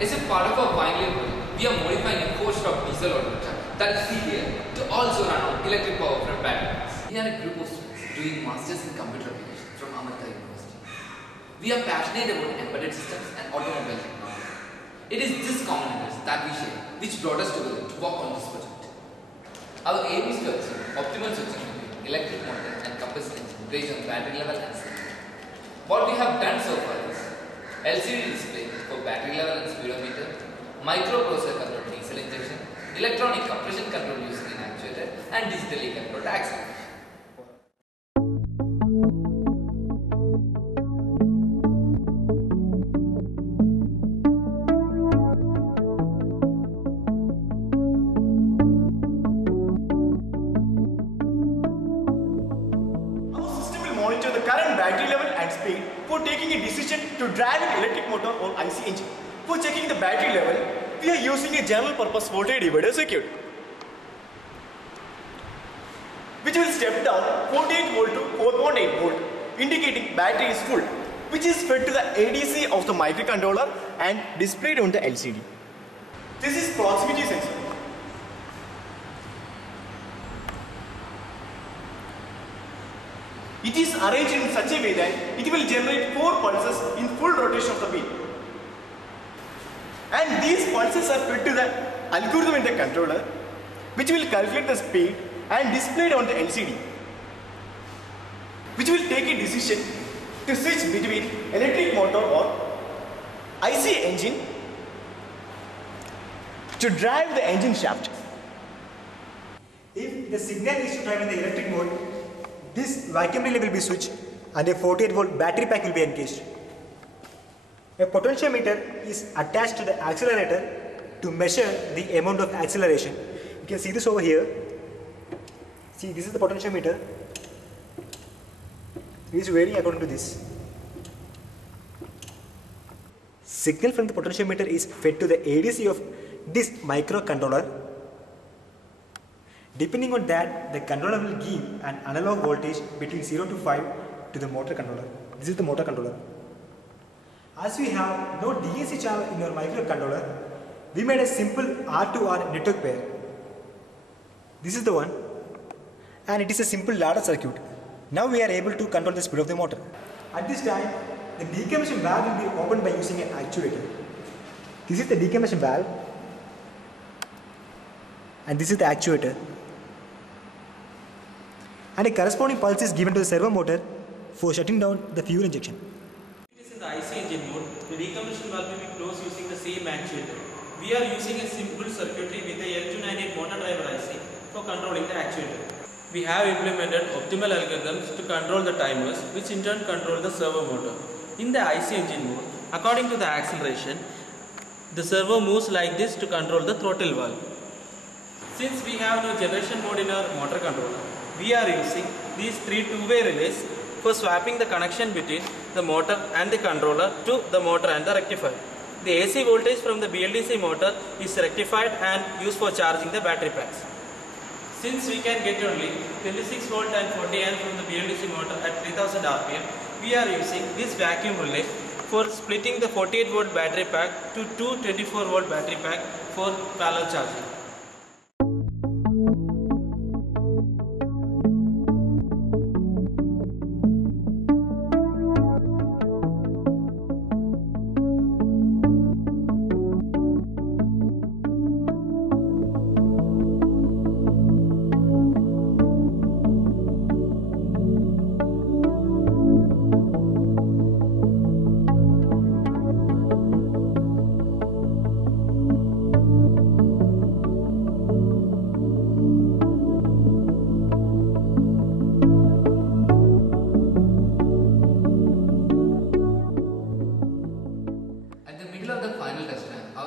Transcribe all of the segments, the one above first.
As a part of our pioneer project, we are modifying a four-stroke diesel auto truck that is serial to also run on electric power from batteries. We are a group of students doing masters in computer applications from Amrita University. We are passionate about embedded systems and automobile technology. It is this common interest that we share which brought us together to work on this project. Our aim is to achieve optimal switching between electric motor and combustion engine based on battery level and speed. What we have done so far is LCD display for battery level and speedometer, microprocessor control diesel injection, electronic compression control using an actuator, and digitally controlled axle. Our system will monitor the current battery level and speed for taking a decision to drive an electric motor or IC engine. For checking the battery level, we are using a general purpose voltage divider circuit, which will step down 48 volt to 4.8 volt, indicating battery is full, which is fed to the ADC of the microcontroller and displayed on the LCD. This is proximity sensor. It is arranged in such a way that it will generate 4 pulses in full rotation of the wheel. And these pulses are fed to the algorithm in the controller, which will calculate the speed and display it on the LCD, which will take a decision to switch between electric motor or IC engine to drive the engine shaft. If the signal is to drive in the electric mode, this vacuum relay will be switched and a 48 volt battery pack will be engaged. A potentiometer is attached to the accelerator to measure the amount of acceleration. You can see this over here. See, this is the potentiometer. It is varying according to this. Signal from the potentiometer is fed to the ADC of this microcontroller. Depending on that, the controller will give an analog voltage between 0 to 5 to the motor controller. This is the motor controller. As we have no DAC channel in our microcontroller, we made a simple R2R network pair. This is the one, and it is a simple ladder circuit. Now we are able to control the speed of the motor. At this time, the decommission valve will be opened by using an actuator. This is the decommission valve, and this is the actuator. And a corresponding pulse is given to the servo motor for shutting down the fuel injection. This is the IC engine mode. The decommission valve will be closed using the same actuator. We are using a simple circuitry with a L298 motor driver IC for controlling the actuator. We have implemented optimal algorithms to control the timers, which in turn control the servo motor. In the IC engine mode, according to the acceleration, the servo moves like this to control the throttle valve. Since we have no generation mode in our motor controller, we are using these 3 two-way relays for swapping the connection between the motor and the controller to the motor and the rectifier. The AC voltage from the BLDC motor is rectified and used for charging the battery packs. Since we can get only 26 volt and 40 amp from the BLDC motor at 3000 rpm, we are using this vacuum relay for splitting the 48 volt battery pack to two 24 volt battery pack for parallel charging.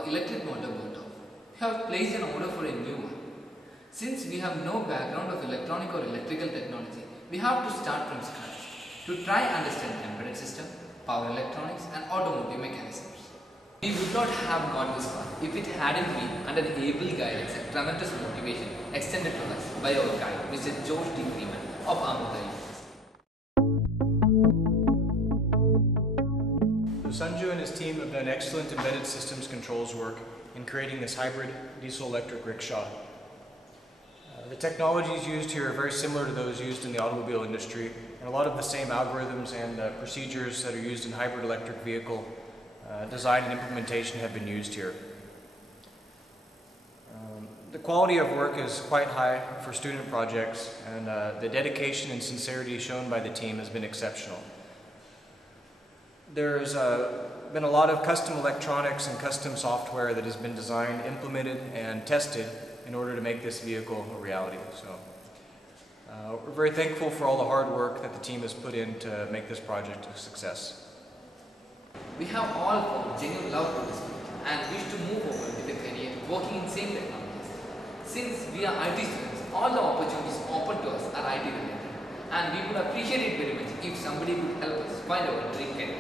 Electric motor burnt off. We have placed an order for a new one. Since we have no background of electronic or electrical technology, we have to start from scratch to try understand embedded system, power electronics and automotive mechanisms. We would not have got this far if it hadn't been under the able guidance and tremendous motivation extended to us by our guide, Mr. George D. Freeman of Amrita University. Sanju and his team have done an excellent embedded systems controls work in creating this hybrid diesel-electric rickshaw. The technologies used here are very similar to those used in the automobile industry, and a lot of the same algorithms and procedures that are used in hybrid electric vehicle design and implementation have been used here. The quality of work is quite high for student projects, and the dedication and sincerity shown by the team has been exceptional. There's been a lot of custom electronics and custom software that has been designed, implemented, and tested in order to make this vehicle a reality. So we're very thankful for all the hard work that the team has put in to make this project a success. We have all found genuine love for this field and wish to move forward with a career working in same technologies. Since we are IT students, all the opportunities open to us are IT related, and we would appreciate it very much if somebody would help us find our dream career.